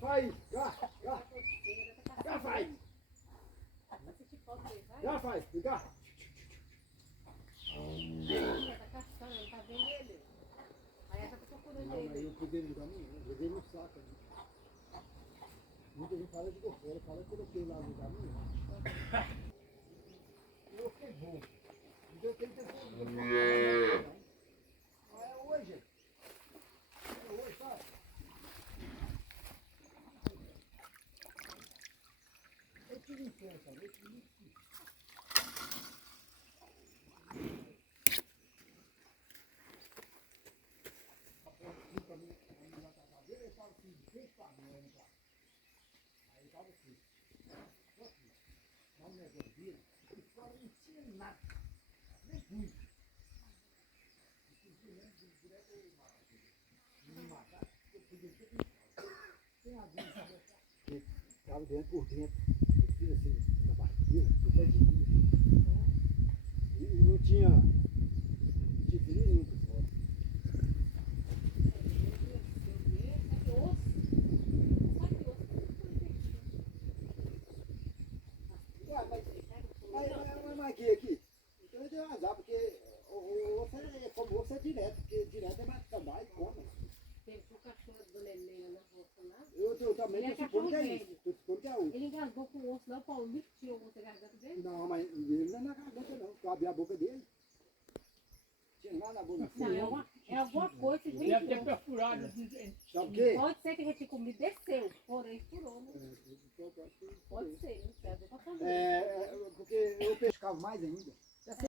Vai, já faz. Já faz, fica. Tá caçando, não tá vendo ele. Aí ela tá procurando Não, mas ele. eu peguei no caminho, eu peguei no saco. Muita gente fala de gofreira, fala que eu coloquei lá no caminho. Eu fiquei bom. Não deu tempo de eu não é hoje. É hoje, sabe? Eu tive infância, eu tive muito difícil. A porta pra mim, na cadeira, eu estava assim, de frente para mim, olhando pra lá. Aí eu estava assim, não me negociando, e fora não tinha nada, nem fui. Estava dentro por dentro, eu fiz assim, na barriga, e não tinha frio nenhum por fora. Mas aqui, então eu dei um azar, porque o osso é como osso é direto, porque direto é mais trabalho e come. Teve o cachorro do neném na roça lá. Eu também Ele é tô supondo que é cachorro isso, tô supondo que é o. Ele engasgou com o osso lá, o Paulo tirou o osso da garganta dele. Não, mas ele não é na garganta não, tu abrir a boca dele. Tinha lá na boca Não, é alguma coisa que Deve ter entrou. perfurado. Sabe o quê? Pode ser que a gente comida desceu, porém furou, né? Pode ser, não serve pra família. Porque eu pescava mais ainda.